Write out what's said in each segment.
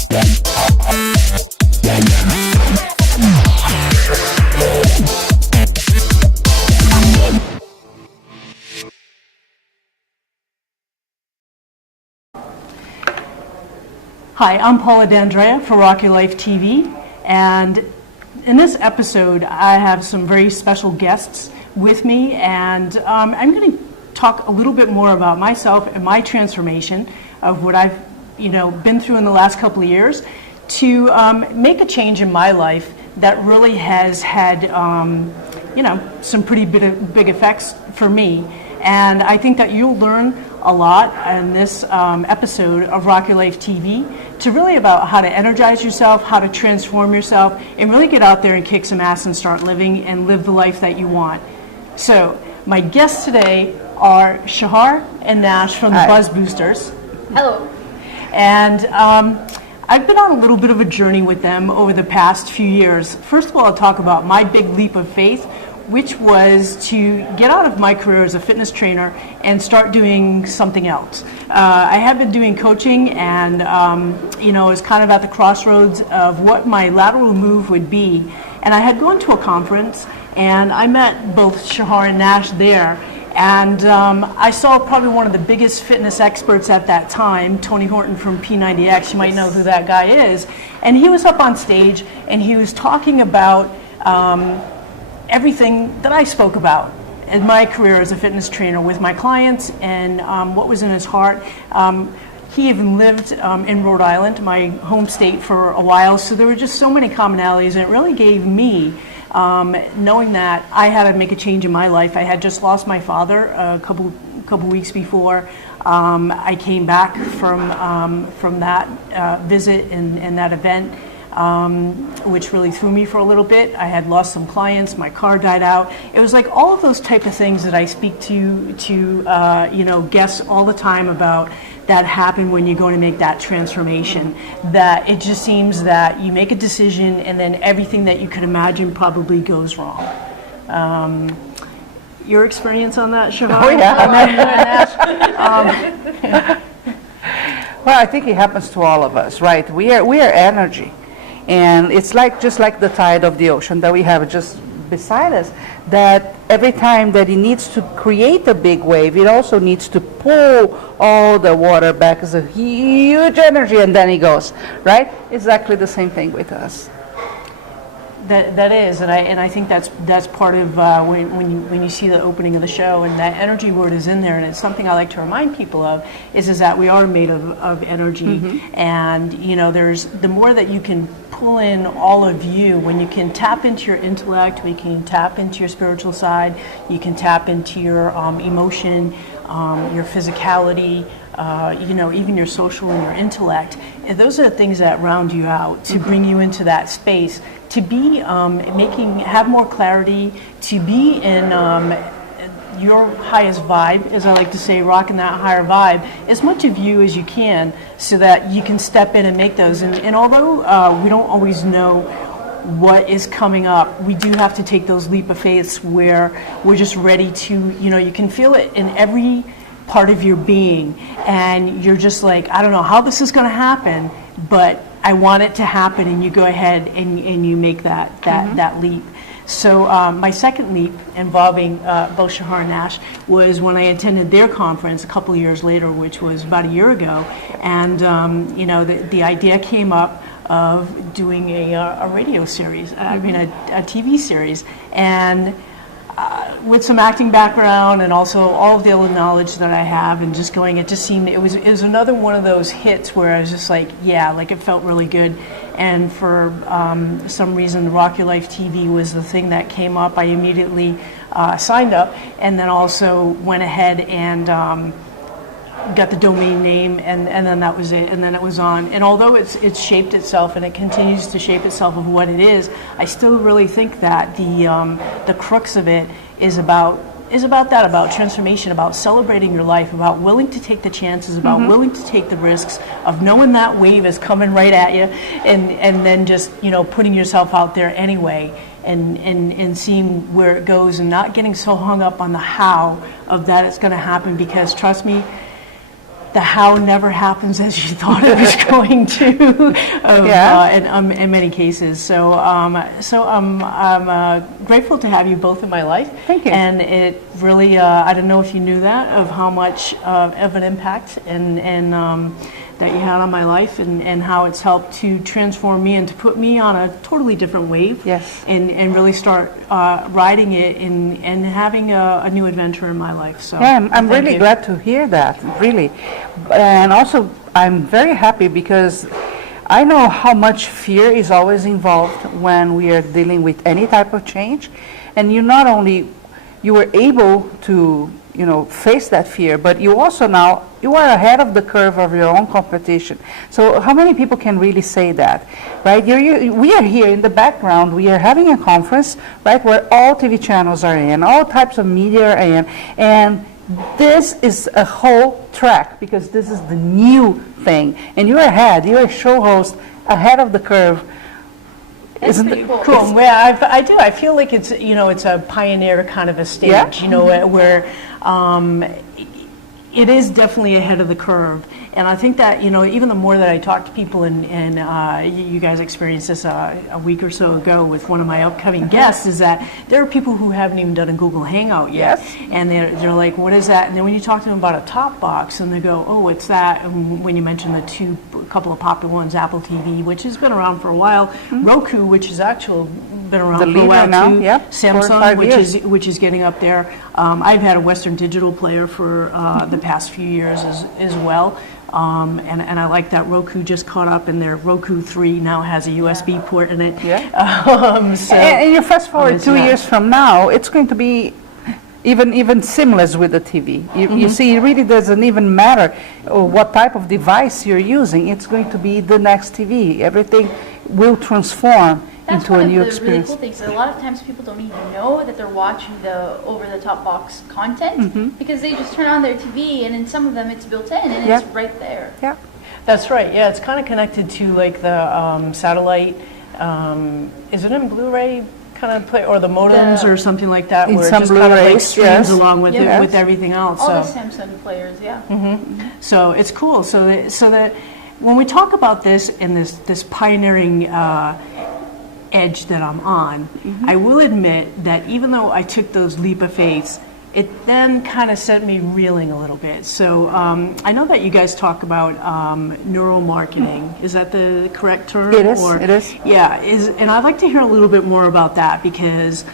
Hi, I'm Paula D'Andrea for Rock Your Life TV, and in this episode I have some very special guests with me, and I'm going to talk a little bit more about myself and my transformation of what I've been through in the last couple of years to make a change in my life that really has had some pretty big effects for me. And I think that you'll learn a lot in this episode of Rock Your Life TV to really about how to energize yourself, how to transform yourself, and really get out there and kick some ass and start living and live the life that you want. So my guests today are Shahar and Nash from the BuzzBoosters. Hello. And I've been on a little bit of a journey with them over the past few years. First of all, I'll talk about my big leap of faith, which was to get out of my career as a fitness trainer and start doing something else. I have been doing coaching, and was kind of at the crossroads of what my lateral move would be. And I had gone to a conference, and I met both Shahar and Nash there. And I saw probably one of the biggest fitness experts at that time, Tony Horton from P90X. You might know who that guy is. And he was up on stage, and he was talking about everything that I spoke about in my career as a fitness trainer with my clients, and what was in his heart. He even lived in Rhode Island, my home state, for a while, so there were just so many commonalities, and it really gave me, knowing that I had to make a change in my life. I had just lost my father a couple weeks before. I came back from that visit and that event, which really threw me for a little bit. I had lost some clients, my car died out. It was like all of those type of things that I speak to guests all the time about that happen when you're going to make that transformation. That it just seems that you make a decision and then everything that you could imagine probably goes wrong. Your experience on that, Shahar? Oh, yeah. Well, I think it happens to all of us, right? We are energy. And it's just like the tide of the ocean that we have just beside us, that every time that it needs to create a big wave, it also needs to pull all the water back as a huge energy, and then it goes, right? Exactly the same thing with us. That is, and I think that's part of when you see the opening of the show, and that energy word is in there, and it's something I like to remind people of is that we are made of energy, and there's the more that you can pull in all of you, when you can tap into your intellect, we can tap into your spiritual side, you can tap into your emotion, your physicality, even your social and your intellect. And those are the things that round you out to bring you into that space, to be have more clarity, to be in your highest vibe, as I like to say, rocking that higher vibe, as much of you as you can, so that you can step in and make those. And although we don't always know what is coming up, we do have to take those leap of faiths where we're just ready to, you can feel it in every part of your being, and you're just like, I don't know how this is going to happen, but I want it to happen, and you go ahead and you make that leap. So my second leap, involving both Shahar and Nash, was when I attended their conference a couple of years later, which was about a year ago, and the idea came up of doing a radio series, a TV series, and with some acting background and also all of the other knowledge that I have, and just going, it just seemed, it was another one of those hits where I was just like, yeah, like it felt really good. And for some reason, Rock Your Life TV was the thing that came up. I immediately signed up, and then also went ahead and got the domain name, and then that was it, and then it was on. And although it's shaped itself, and it continues to shape itself of what it is, I still really think that the crux of it is about that, about transformation, about celebrating your life, about willing to take the chances, about willing to take the risks of knowing that wave is coming right at you, and then just putting yourself out there anyway, and seeing where it goes, and not getting so hung up on the how of that it's going to happen, because trust me, the how never happens as you thought it was going to, in many cases. So, I'm grateful to have you both in my life. Thank you. And it really, I don't know if you knew that, of how much of an impact and that you had on my life, and how it's helped to transform me and to put me on a totally different wave. Yes. And really start riding it and having a new adventure in my life. So yeah, I'm really glad to hear that, really. And also, I'm very happy because I know how much fear is always involved when we are dealing with any type of change. And you not only, you were able to, face that fear, but you also now, you are ahead of the curve of your own competition. So how many people can really say that, right? We are here in the background, we are having a conference, right, where all TV channels are in, all types of media are in, and this is a whole track because this is the new thing. And you're ahead, you're a show host ahead of the curve. Isn't it cool? Yeah, I do. I feel like it's it's a pioneer kind of a stage, where it is definitely ahead of the curve. And I think that even the more that I talk to people, and you guys experienced this a week or so ago with one of my upcoming guests, is that there are people who haven't even done a Google Hangout yet, and they're like, "What is that?" And then when you talk to them about a top box, and they go, "Oh, it's that." And when you mention a couple of popular ones, Apple TV, which has been around for a while, Roku, which has actually been around for a while now, too, Samsung, which is getting up there. I've had a Western Digital player for the past few years as well. And I like that Roku just caught up, and their Roku 3 now has a USB port in it. And you fast forward 2 years from now, it's going to be even seamless with the TV. You see, it really doesn't even matter what type of device you're using. It's going to be the next TV. Everything will transform into a new experience. That's one of the really cool things. A lot of times people don't even know that they're watching the over-the-top box content because they just turn on their TV, and in some of them it's built in and it's right there. Yeah, that's right. Yeah, it's kind of connected to like the satellite. Is it in Blu-ray kind of play, or the modems or something like that, in where it some just kind of like streams yes. along with with everything else. All the Samsung players, So it's cool. So that when we talk about this and this pioneering edge that I'm on, I will admit that even though I took those leap of faith, it then kind of sent me reeling a little bit. So I know that you guys talk about neuromarketing. Is that the correct term? It is. It is. Yeah. And I'd like to hear a little bit more about that, because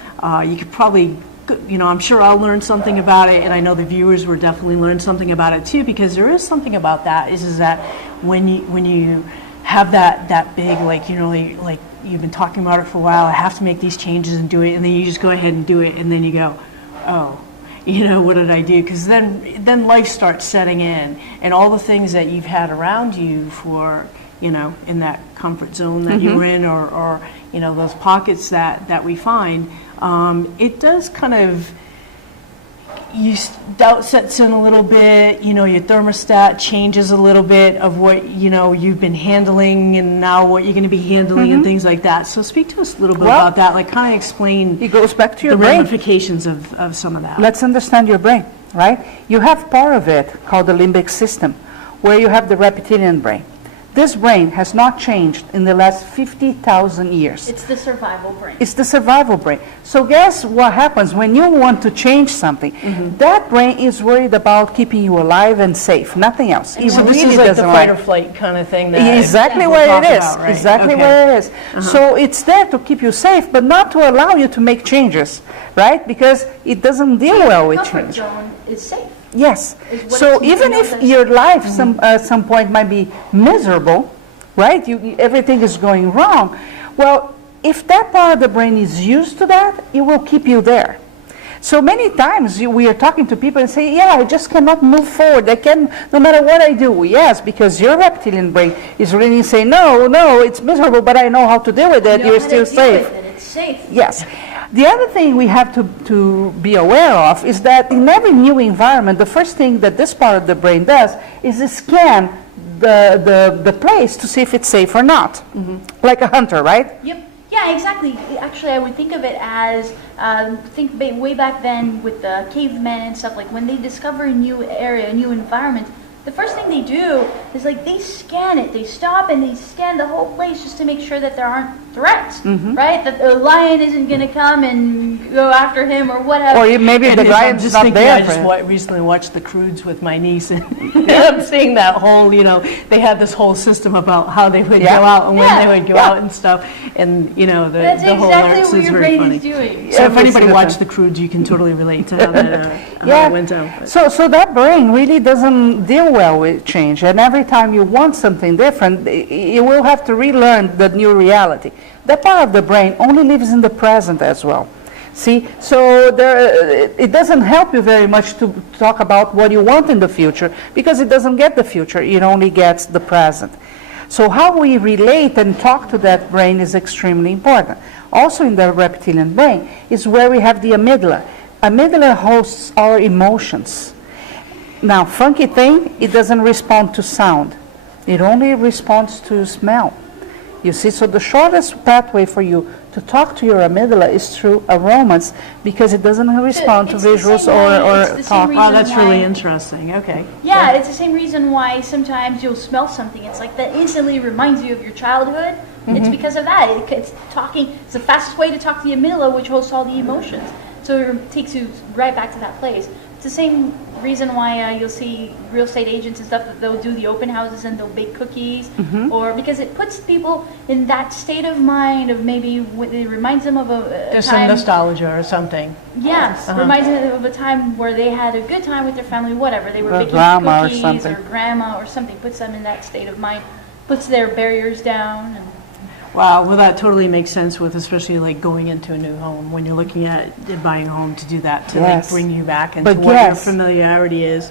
you could probably, I'm sure I'll learn something about it, and I know the viewers will definitely learn something about it too, because there is something about that. Is that when you have that big, like you've been talking about it for a while, I have to make these changes and do it, and then you just go ahead and do it, and then you go, oh, what did I do? Because then life starts setting in, and all the things that you've had around you for, in that comfort zone that you were in, or those pockets that we find, it does kind of, doubt sets in a little bit, your thermostat changes a little bit of what, you've been handling, and now what you're going to be handling and things like that. So speak to us a little bit about that, like kind of explain it goes back to your the brain. ramifications of some of that. Let's understand your brain, right? You have part of it called the limbic system, where you have the reptilian brain. This brain has not changed in the last 50,000 years. It's the survival brain. It's the survival brain. So guess what happens when you want to change something? That brain is worried about keeping you alive and safe, nothing else. So this is like the fight or flight kind of thing. That exactly where it is. Right? Exactly where it is. So it's there to keep you safe, but not to allow you to make changes, right? Because it doesn't deal well with change. The comfort zone is safe. Yes. So even if your life at some point might be miserable, right? Everything is going wrong. Well, if that part of the brain is used to that, it will keep you there. So many times we are talking to people and say, yeah, I just cannot move forward. I can, no matter what I do. Yes, because your reptilian brain is really saying, no, it's miserable, but I know how to deal with it. You're still safe. It's safe. Yes. The other thing we have to be aware of is that in every new environment, the first thing that this part of the brain does is scan the place to see if it's safe or not. Like a hunter, right? Yep. Yeah, exactly. Actually, I would think of it as, way back then with the cavemen and stuff, like when they discover a new area, a new environment, the first thing they do is like they scan it. They stop and they scan the whole place just to make sure that there aren't threats, right? That the lion isn't going to come and go after him or whatever. Or maybe the lion's not there. I just recently watched The Croods with my niece, and I'm seeing that whole, they had this whole system about how they would go out and when they would go out and stuff, and the whole alerts is very funny. Doing. So if anybody watched The Croods, you can totally relate to how that went out. So that brain really doesn't deal well with change, and every time you want something different, you will have to relearn the new reality. That part of the brain only lives in the present as well. See, so it doesn't help you very much to talk about what you want in the future, because it doesn't get the future, it only gets the present. So how we relate and talk to that brain is extremely important. Also in the reptilian brain is where we have the amygdala. Amygdala hosts our emotions. Now, funky thing, it doesn't respond to sound. It only responds to smell. You see, so the shortest pathway for you to talk to your amygdala is through aromas, because it doesn't respond to visuals or talk. Oh, that's really interesting. Okay. Yeah, it's the same reason why sometimes you'll smell something. It's like that instantly reminds you of your childhood. It's because of that. It's the fastest way to talk to the amygdala, which hosts all the emotions. So it takes you right back to that place. It's the same reason why you'll see real estate agents and stuff, that they'll do the open houses and they'll bake cookies, or because it puts people in that state of mind of maybe it reminds them of there's some nostalgia or something. Yes, reminds them of a time where they had a good time with their family, whatever. They were baking cookies or grandma or something, puts them in that state of mind, puts their barriers down. And wow, well that totally makes sense with especially like going into a new home, when you're looking at buying a home, to do that, to like bring you back into what your familiarity is.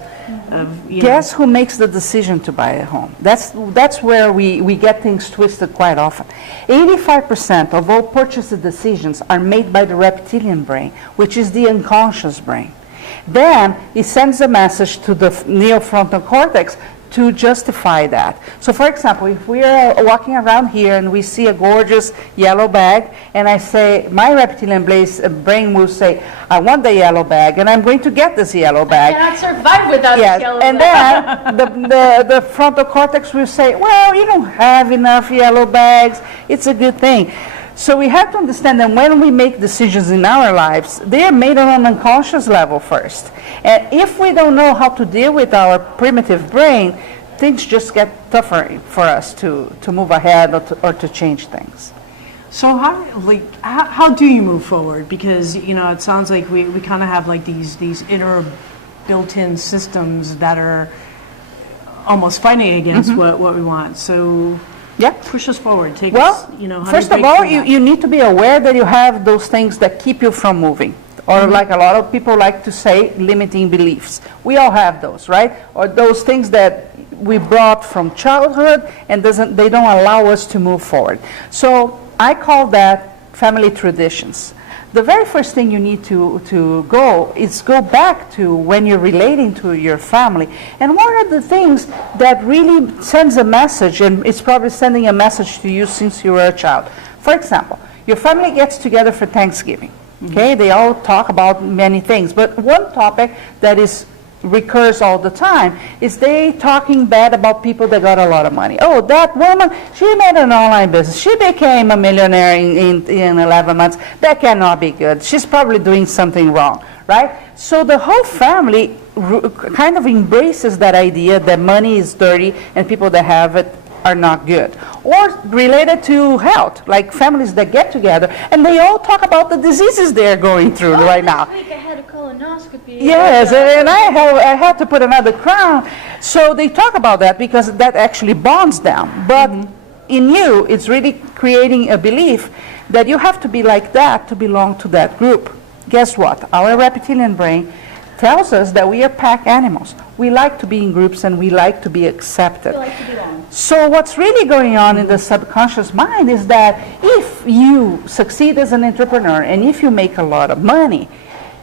Guess who makes the decision to buy a home? That's where we get things twisted quite often. 85% of all purchase decisions are made by the reptilian brain, which is the unconscious brain. Then it sends a message to the neofrontal cortex to justify that. So for example, if we are walking around here and we see a gorgeous yellow bag, and I say, my reptilian brain will say, I want the yellow bag, and I'm going to get this yellow bag. I cannot survive without this yellow bag. And then the frontal cortex will say, well, you don't have enough yellow bags, it's a good thing. So we have to understand that when we make decisions in our lives, they are made on an unconscious level first. And if we don't know how to deal with our primitive brain, things just get tougher for us to move ahead or to change things. So how do you move forward? Because it sounds like we kind of have like these inner built-in systems that are almost fighting against what we want. So push us forward. First of all, you need to be aware that you have those things that keep you from moving. Or like a lot of people like to say, limiting beliefs. We all have those, right? Or those things that we brought from childhood and they don't allow us to move forward. So I call that family traditions. The very first thing you need to go back to when you're relating to your family, and what are the things that really sends a message, and it's probably sending a message to you since you were a child. For example, your family gets together for Thanksgiving. Okay, they all talk about many things, but one topic that recurs all the time is they talking bad about people that got a lot of money. Oh, that woman, she made an online business. She became a millionaire in 11 months. That cannot be good. She's probably doing something wrong, right? So the whole family kind of embraces that idea that money is dirty and people that have it are not good. Or related to health, like families that get together and they all talk about the diseases they're going through right now. This week I had a colonoscopy. Yes, and I had to put another crown. So they talk about that because that actually bonds them. But in you, it's really creating a belief that you have to be like that to belong to that group. Guess what? Our reptilian brain tells us that we are pack animals. We like to be in groups and we like to be accepted. We like to belong. So what's really going on in the subconscious mind is that if you succeed as an entrepreneur and if you make a lot of money,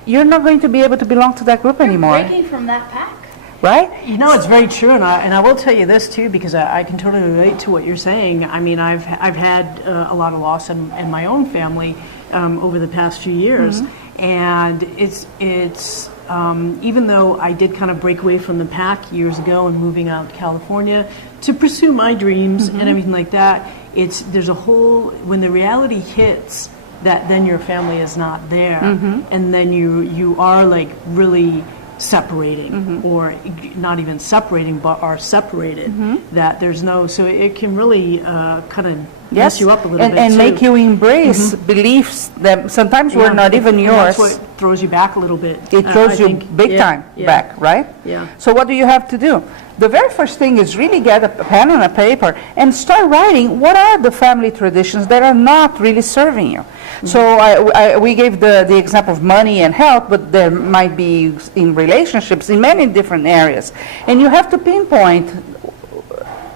you're not going to be able to belong to that group anymore. Breaking from that pack. Right? It's very true, and I will tell you this too, because I can totally relate to what you're saying. I mean, I've had a lot of loss in my own family over the past few years, and it's even though I did kind of break away from the pack years ago and moving out to California to pursue my dreams and everything like that, there's a whole, when the reality hits that then your family is not there, and then you are like really separating, or not even separating, but are separated, that there's no, so it can really kind of mess you up a little bit and too. make you embrace beliefs that sometimes were not even yours. That's what throws you back a little bit. It throws you I think. big time back, right? Yeah. So what do you have to do? The very first thing is really get a pen and a paper and start writing what are the family traditions that are not really serving you. So we gave the example of money and health, but there might be in relationships in many different areas. And you have to pinpoint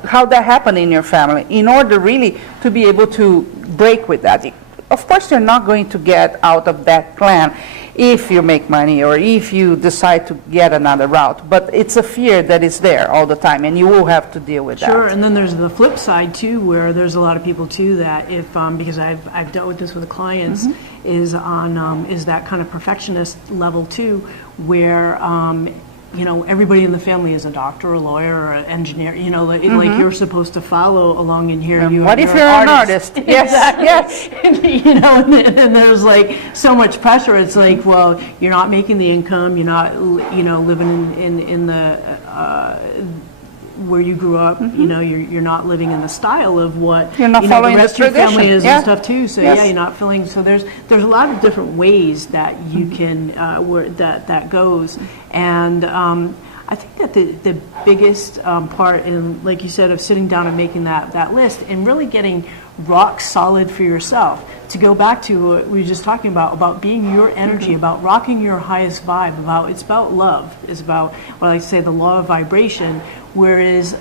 how that happened in your family in order really to be able to break with that. Of course, you're not going to get out of that plan if you make money or if you decide to get another route, but it's a fear that is there all the time, and you will have to deal with that. Sure, and then there's the flip side too, where there's a lot of people too that if because I've dealt with this with the clients, is that kind of perfectionist level too, where you know, everybody in the family is a doctor, a lawyer, or an engineer. You know, like you're supposed to follow along in here. What if you're an artist? Yes, yes. You know, and there's like so much pressure. It's like, well, you're not making the income. You're not, you know, living in the where you grew up. You know, you're not living in the style of what you're not you know, following the rest the of your tradition. family is and stuff too. So Yes. yeah, you're not feeling. So there's a lot of different ways that you can where that goes. And I think that the biggest part in, like you said, of sitting down and making that list and really getting rock solid for yourself, to go back to what we were just talking about being your energy, about rocking your highest vibe, it's about love, it's about what I say, the law of vibration, whereas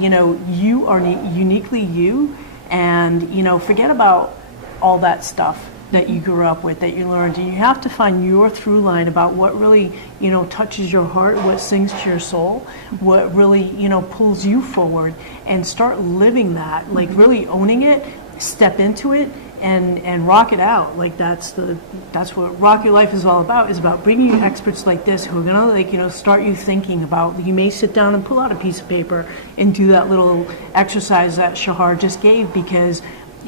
you know, you are uniquely you, and you know, forget about all that stuff that you grew up with, that you learned, and you have to find your through line about what really, you know, touches your heart, what sings to your soul, what really, you know, pulls you forward, and start living that, like really owning it, step into it, and rock it out. Like that's what Rock Your Life is all about, is about bringing you experts like this who are gonna, like, you know, start you thinking about, you may sit down and pull out a piece of paper and do that little exercise that Shahar just gave, because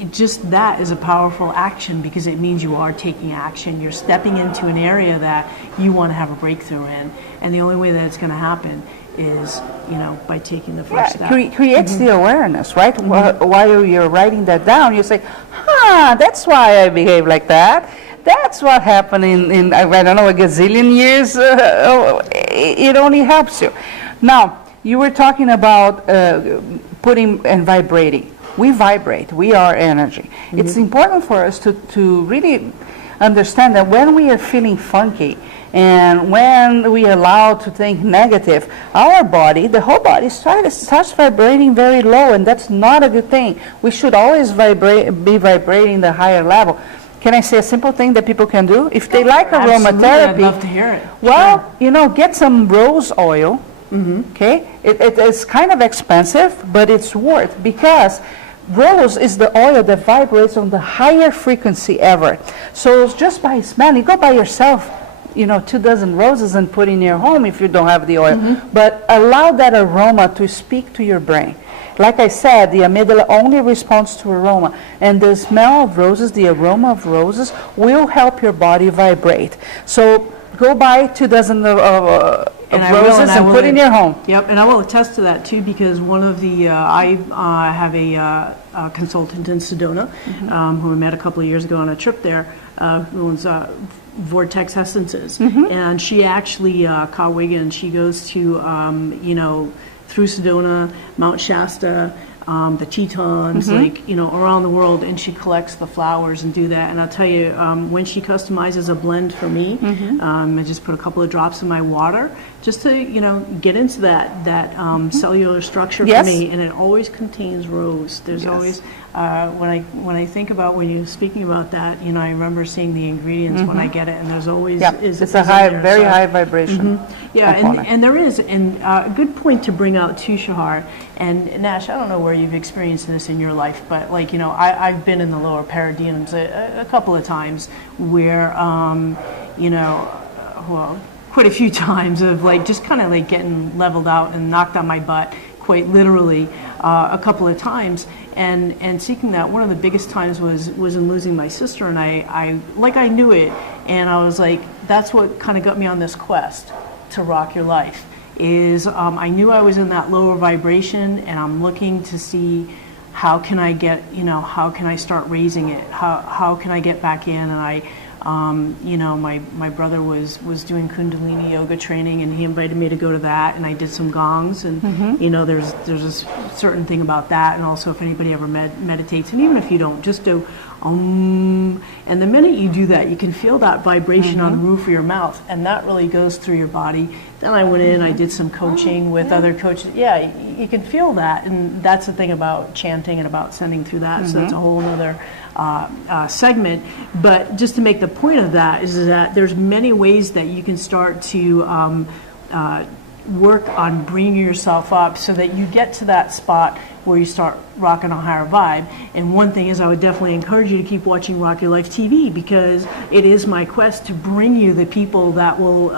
just that is a powerful action, because it means you are taking action. You're stepping into an area that you want to have a breakthrough in, and the only way that it's going to happen is, you know, by taking the first step. Creates the awareness, right? While you're writing that down, you say, that's why I behave like that. That's what happened in I don't know, a gazillion years. It only helps you. Now, you were talking about putting and vibrating. We vibrate. We are energy. It's important for us to really understand that when we are feeling funky and when we allow to think negative, our body, the whole body, starts vibrating very low, and that's not a good thing. We should always be vibrating the higher level. Can I say a simple thing that people can do? If they like aromatherapy, I'd love to hear it. Well, you know, get some rose oil. Okay, it is kind of expensive, but it's worth, because rose is the oil that vibrates on the higher frequency ever. So just by smelling, go buy yourself, you know, 2 dozen roses and put in your home if you don't have the oil. But allow that aroma to speak to your brain. Like I said, the amygdala only responds to aroma, and the smell of roses, the aroma of roses, will help your body vibrate. So go buy 2 dozen of roses and put in your home. Yep, and I will attest to that too, because one of the I have a consultant in Sedona who I met a couple of years ago on a trip there, who owns Vortex Essences, and she actually Caughwigan. She goes to you know, through Sedona, Mount Shasta, the Tetons, like, you know, around the world, and she collects the flowers and do that. And I'll tell you, when she customizes a blend for me, I just put a couple of drops in my water just to, you know, get into that cellular structure for me, and it always contains rose. There's always when I think about when you're speaking about that, you know, I remember seeing the ingredients when I get it, and there's always it's a very high vibration. Yeah, and there is, and a good point to bring out too, Shahar, and Nash, I don't know where you've experienced this in your life, but like, you know, I've been in the lower paradigms a couple of times where, you know, well, quite a few times of like just kind of like getting leveled out and knocked on my butt, quite literally, a couple of times. And seeking that, one of the biggest times was in losing my sister, and I knew it, and I was like, that's what kind of got me on this quest to rock your life. Is I knew I was in that lower vibration, and I'm looking to see how can I get, how can I start raising it? How can I get back in? And I, my brother was doing Kundalini yoga training, and he invited me to go to that, and I did some gongs, and there's a certain thing about that, and also if anybody ever meditates, and even if you don't, just do and the minute you do that, you can feel that vibration on the roof of your mouth, and that really goes through your body. Then I went in, I did some coaching with other coaches. Yeah, you can feel that, and that's the thing about chanting and about sending through that. So that's a whole other segment. But just to make the point of that is that there's many ways that you can start to work on bringing yourself up so that you get to that spot where you start rocking a higher vibe. And one thing is, I would definitely encourage you to keep watching Rock Your Life TV, because it is my quest to bring you the people that will,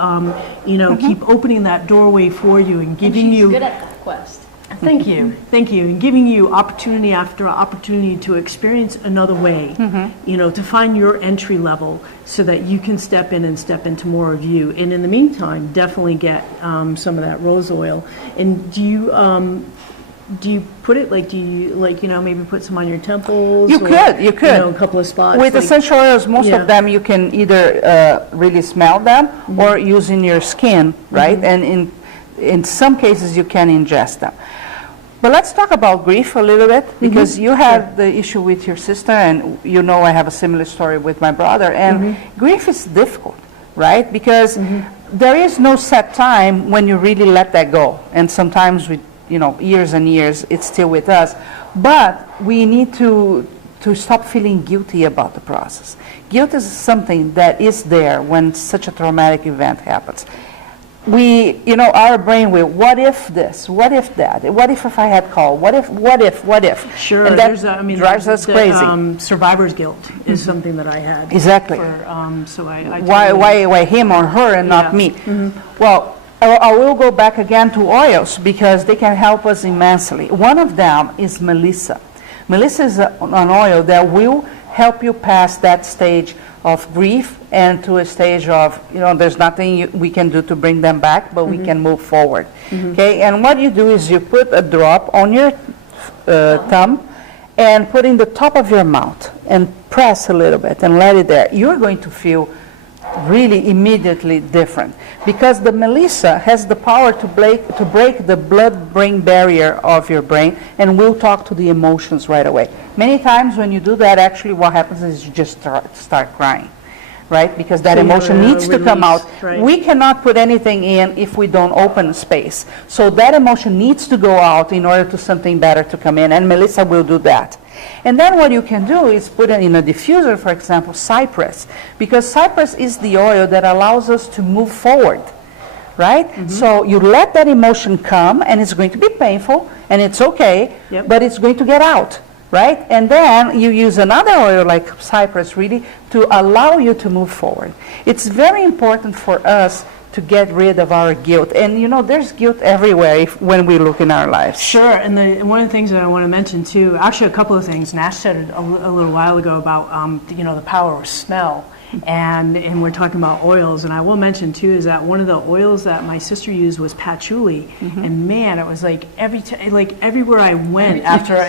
keep opening that doorway for you and giving and she's you. good at that quest. Thank you, and giving you opportunity after opportunity to experience another way, to find your entry level so that you can step in and step into more of you. And in the meantime, definitely get some of that rose oil. And do you put it maybe put some on your temples? You could. A couple of spots. With essential oils, most of them you can either really smell them or use in your skin, right? And in some cases you can ingest them. But let's talk about grief a little bit, because you had the issue with your sister, and I have a similar story with my brother. And grief is difficult, right? Because there is no set time when you really let that go. And sometimes with years and years, it's still with us. But we need to stop feeling guilty about the process. Guilt is something that is there when such a traumatic event happens. Our brain will, what if this, what if that, what if I had called, what if. Sure, and that drives us crazy. Survivor's guilt is something that I had. Exactly. So I why him or her and not me? Well, I will go back again to oils, because they can help us immensely. One of them is Melissa. Melissa is an oil that will help you pass that stage of grief and to a stage of, there's nothing we can do to bring them back, but we can move forward. Okay, and what you do is you put a drop on your thumb and put in the top of your mouth and press a little bit and let it there. You're going to feel really immediately different, because the Melissa has the power to break the blood-brain barrier of your brain, and will talk to the emotions right away. Many times when you do that, actually what happens is you just start crying, right? Because that emotion needs to come out. Right. We cannot put anything in if we don't open space. So that emotion needs to go out in order to something better to come in, and Melissa will do that. And then what you can do is put it in a diffuser, for example, cypress, because cypress is the oil that allows us to move forward, right? So you let that emotion come, and it's going to be painful, and it's okay, but it's going to get out, right? And then you use another oil like cypress really to allow you to move forward. It's very important for us to get rid of our guilt. And there's guilt everywhere when we look in our lives. Sure, and one of the things that I want to mention too, actually a couple of things. Nash said it a little while ago about the power of smell, and we're talking about oils. And I will mention too is that one of the oils that my sister used was patchouli, and man, it was like everywhere I went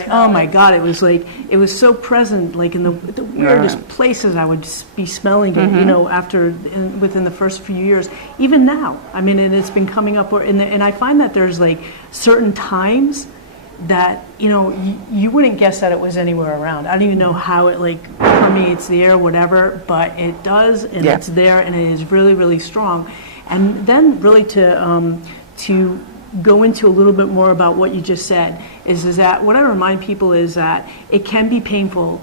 oh my God, it was so present, like in the weirdest places I would just be smelling it, within the first few years. Even now, and it's been coming up, and I find that there's like certain times that you wouldn't guess that it was anywhere around. I don't even know how it permeates the air, whatever, but it does, and it's there, and it is really, really strong. And then really to go into a little bit more about what you just said is that what I remind people is that it can be painful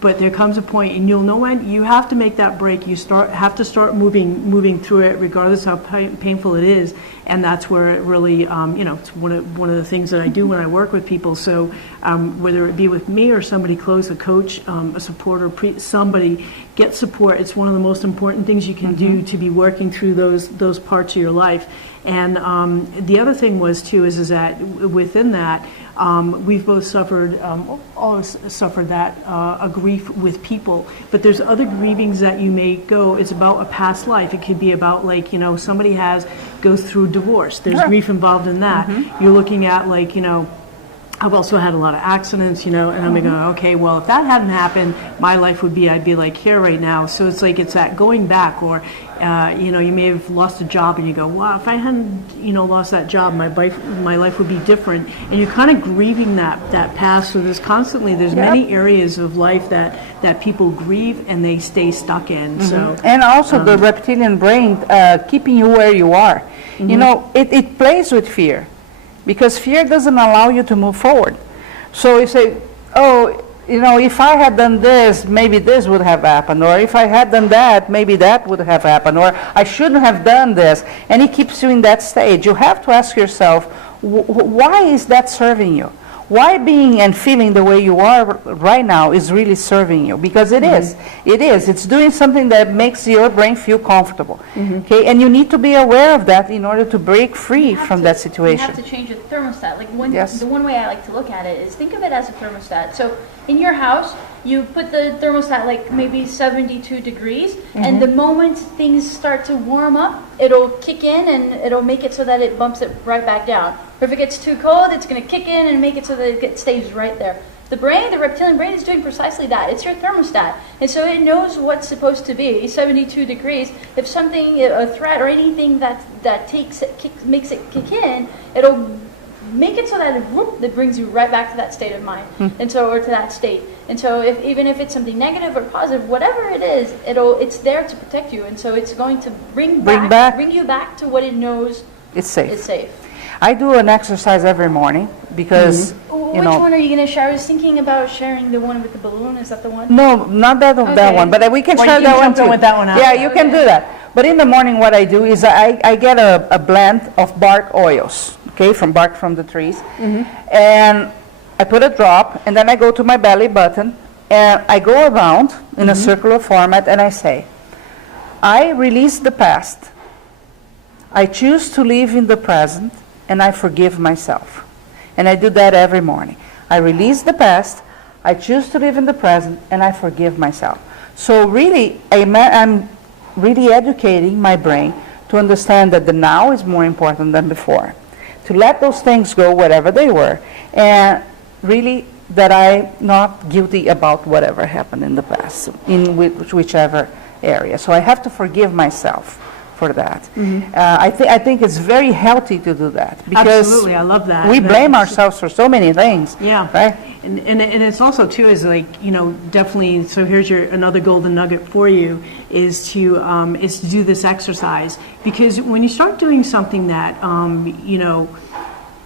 but there comes a point, and you'll know when you have to make that break. You have to start moving through it, regardless how painful it is. And that's where it really, it's one of the things that I do when I work with people. So whether it be with me or somebody close, a coach, a supporter, somebody, get support. It's one of the most important things you can do to be working through those parts of your life. And the other thing was too is that within that, we've both suffered, always suffered that, a grief with people. But there's other grievings that you may go, it's about a past life. It could be about somebody goes through divorce. There's grief involved in that. You're looking at I've also had a lot of accidents, and I'm going, okay, well, if that hadn't happened, my life I'd be here right now. So it's that going back, or, you may have lost a job and you go, wow, if I hadn't, lost that job, my life would be different. And you're kind of grieving that past. So there's many areas of life that people grieve and they stay stuck in. So and also the reptilian brain keeping you where you are. It plays with fear. Because fear doesn't allow you to move forward. So you say, if I had done this, maybe this would have happened. Or if I had done that, maybe that would have happened. Or I shouldn't have done this. And it keeps you in that stage. You have to ask yourself, why is that serving you? Why being and feeling the way you are right now is really serving you? Because it is. It is. It's doing something that makes your brain feel comfortable. Okay, and you need to be aware of that in order to break free from that situation. You have to change the thermostat. The one way I like to look at it is think of it as a thermostat. So in your house, you put the thermostat maybe 72 degrees, and the moment things start to warm up, it'll kick in and it'll make it so that it bumps it right back down. Or if it gets too cold, it's going to kick in and make it so that it stays right there. The reptilian brain is doing precisely that. It's your thermostat. And so it knows what's supposed to be, 72 degrees. If something, a threat or anything that makes it kick in, it'll make it so that it brings you right back to that state of mind, and so, or to that state. And so even if it's something negative or positive, whatever it is, it's there to protect you. And so it's going to bring you back to what it knows it's safe. Is safe. I do an exercise every morning because, Which one are you going to share? I was thinking about sharing the one with the balloon. Is that the one? No, not that one, but we can share that one too. With that one out. Yeah, you can do that. But in the morning what I do is I get a blend of bark oils, from bark from the trees, and I put a drop, and then I go to my belly button, and I go around in a circular format, and I say, I release the past, I choose to live in the present, and I forgive myself. And I do that every morning. I release the past, I choose to live in the present, and I forgive myself. So really, I'm really educating my brain to understand that the now is more important than before. To let those things go, whatever they were, and really that I'm not guilty about whatever happened in the past, in whichever area. So I have to forgive myself for that. I think it's very healthy to do that. Because absolutely, I love that. We blame ourselves for so many things. Yeah. Right? And it's also too is definitely. So here's another golden nugget for you is to do this exercise, because when you start doing something that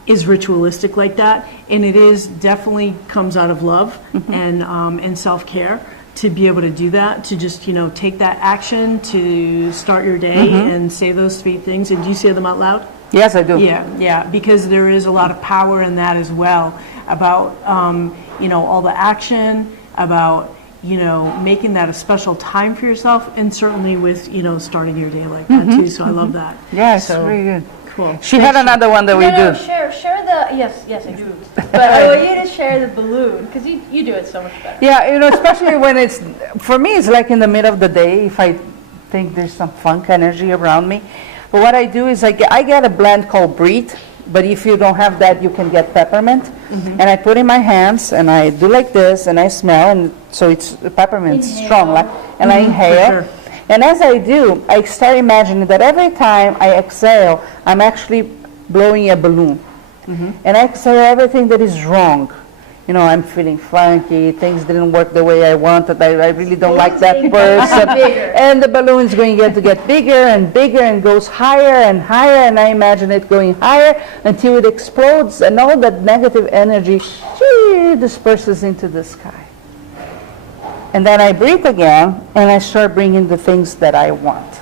is ritualistic like that, and it is definitely comes out of love and self-care, to be able to do that, to just take that action to start your day and say those sweet things. And do you say them out loud? Yes, I do. Yeah, because there is a lot of power in that as well, about all the action, about making that a special time for yourself, and certainly with starting your day like that too. So I love that. Yes, so very good. Cool. She had another one that we do. Share the yes I do. But I want you to share the balloon, because you do it so much better. Yeah, especially when it's, for me, it's like in the middle of the day if I think there's some funk energy around me. But what I do is I get a blend called Breathe, but if you don't have that, you can get peppermint. And I put in my hands and I do like this and I smell, and so it's peppermint strong, and I inhale. Sure. And as I do, I start imagining that every time I exhale, I'm actually blowing a balloon. And I exhale everything that is wrong. I'm feeling funky, things didn't work the way I wanted, I really don't like that person. And the balloon is going to get bigger and bigger and goes higher and higher, and I imagine it going higher until it explodes, and all that negative energy disperses into the sky. and then I breathe again, and I start bringing the things that I want.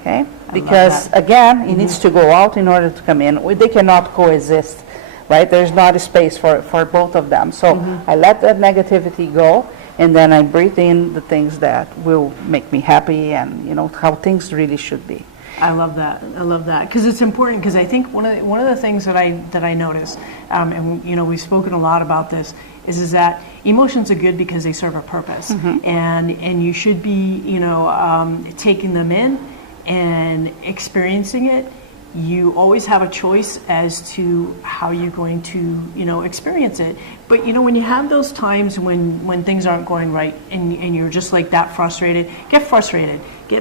Okay? Because, again, it needs to go out in order to come in. They cannot coexist, right? There's not a space for both of them. So I let that negativity go, and then I breathe in the things that will make me happy and, you know, how things really should be. I love that. I love that because it's important. Because I think one of the things that I notice, and you know, we've spoken a lot about this, is that emotions are good because they serve a purpose, and you should be, you know, taking them in and experiencing it. You always have a choice as to how you're going to, you know, experience it. But, you know, when you have those times when things aren't going right and you're just like that frustrated, get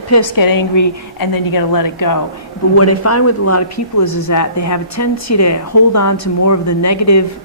pissed, get angry, and then you got to let it go. But what I find with a lot of people is that they have a tendency to hold on to more of the negative,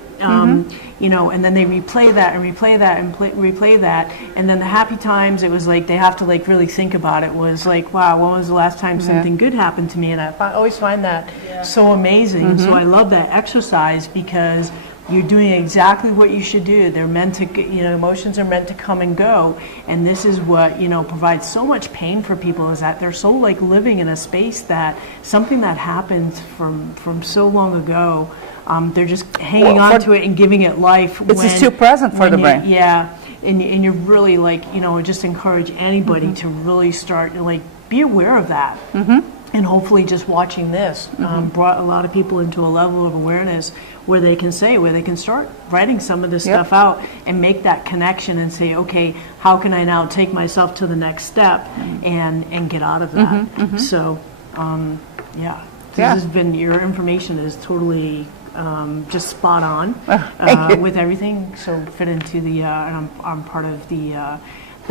you know, and then they replay that and replay that and replay that. And then the happy times, it was like they have to like really think about it. Was like, wow, when was the last time something good happened to me? And I always find that so amazing. So I love that exercise because you're doing exactly what you should do. They're meant to, you know, emotions are meant to come and go. And this is what, you know, provides so much pain for people, is that they're so like living in a space that something that happened from so long ago, they're just hanging on to it and giving it life. It's still present for the brain. Yeah, and you're really like, you know, just encourage anybody to really start, like, be aware of that. And hopefully just watching this brought a lot of people into a level of awareness where they can start writing some of this stuff out and make that connection and say, okay, how can I now take myself to the next step and get out of that? So, this has been, your information is totally just spot on with everything. So fit into the, and I'm part of the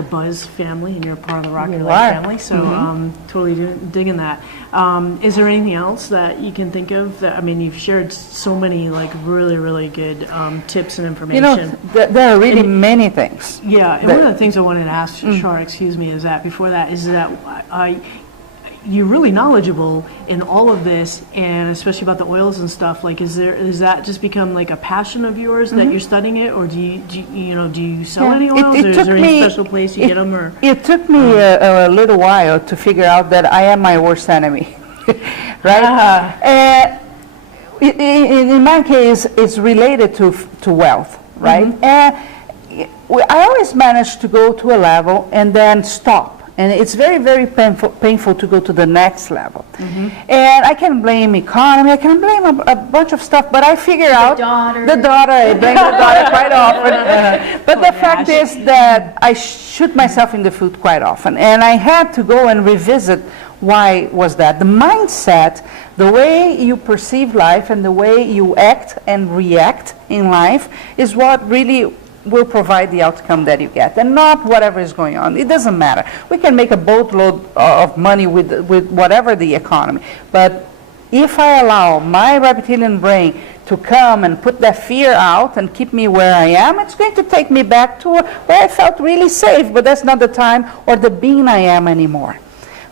Buzz family, and you're part of the Rocky Life family, so totally digging that. Is there anything else that you can think of? That, I mean, you've shared so many like really, really good tips and information. You know, there are really many things. Yeah, and one of the things I wanted to ask Shahar, excuse me, is that before that is that you're really knowledgeable in all of this, and especially about the oils and stuff. Like, is that just become like a passion of yours that you're studying it, or do you sell any oils, or is there any special place you get them? Or it took me a little while to figure out that I am my worst enemy, right? In my case, it's related to wealth, right? I always manage to go to a level and then stop. And it's very, very painful to go to the next level. And I can blame economy, I can blame a bunch of stuff, but I figure out the daughter, I blame the daughter quite often. But the fact is that I shoot myself in the foot quite often. And I had to go and revisit why was that. The mindset, the way you perceive life and the way you act and react in life is what really will provide the outcome that you get, and not whatever is going on. It doesn't matter. We can make a boatload of money with whatever the economy, but if I allow my reptilian brain to come and put that fear out and keep me where I am, it's going to take me back to where I felt really safe, but that's not the time or the being I am anymore.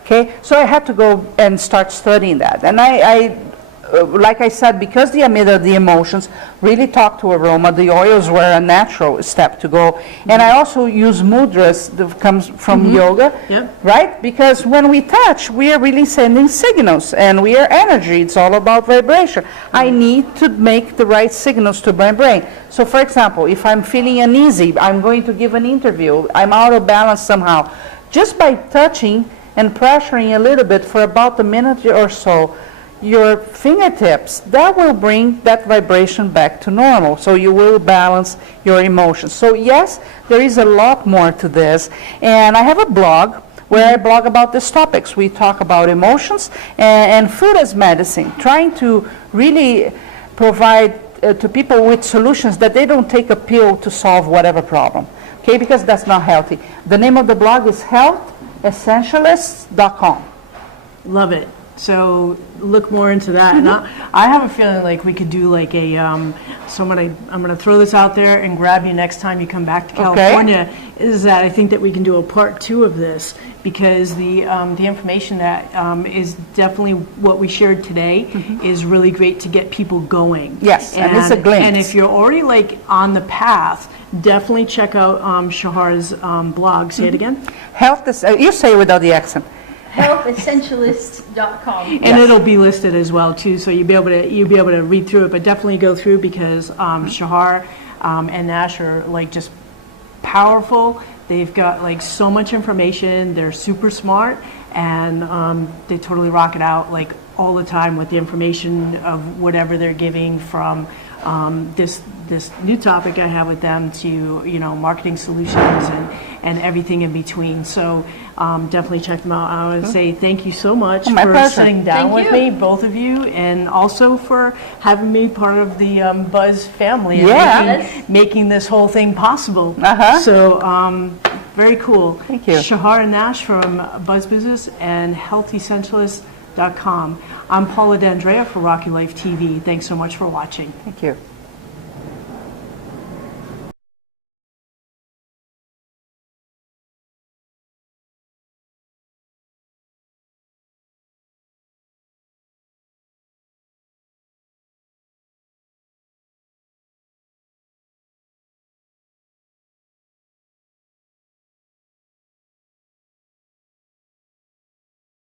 Okay, so I had to go and start studying that, and I like I said, because the amygdala, the emotions, really talk to aroma, the oils were a natural step to go. And I also use mudras that comes from yoga, right? Because when we touch, we are really sending signals, and we are energy. It's all about vibration. I need to make the right signals to my brain. So, for example, if I'm feeling uneasy, I'm going to give an interview, I'm out of balance somehow. Just by touching and pressuring a little bit for about a minute or so, your fingertips, that will bring that vibration back to normal. So you will balance your emotions. So yes, there is a lot more to this. And I have a blog where I blog about these topics. We talk about emotions and food as medicine, trying to really provide to people with solutions that they don't take a pill to solve whatever problem. Okay, because that's not healthy. The name of the blog is healthessentialists.com. Love it. So look more into that. And I have a feeling like we could do like a, so I'm gonna throw this out there and grab you next time you come back to California, is that I think that we can do a part 2 of this, because the information that is definitely what we shared today is really great to get people going. Yes, and it's a glimpse. And if you're already like on the path, definitely check out Shahar's blog. Say it again. You say it without the accent. healthessentialist.com. And it'll be listed as well too, so you'll be able to read through it, but definitely go through, because Shahar and Nash are like just powerful. They've got like so much information. They're super smart, and they totally rock it out like all the time with the information of whatever they're giving, from this new topic I have with them to, you know, marketing solutions and everything in between. So definitely check them out. I would say thank you so much for pleasure. sitting down Thank with you. me, both of you, and also for having me part of the Buzz family and Yeah. making this whole thing possible. So very cool. Thank you. Shahar and Nash from BuzzBooster and healthessentialist.com. I'm Paula D'Andrea for Rocky Life TV. Thanks so much for watching. Thank you.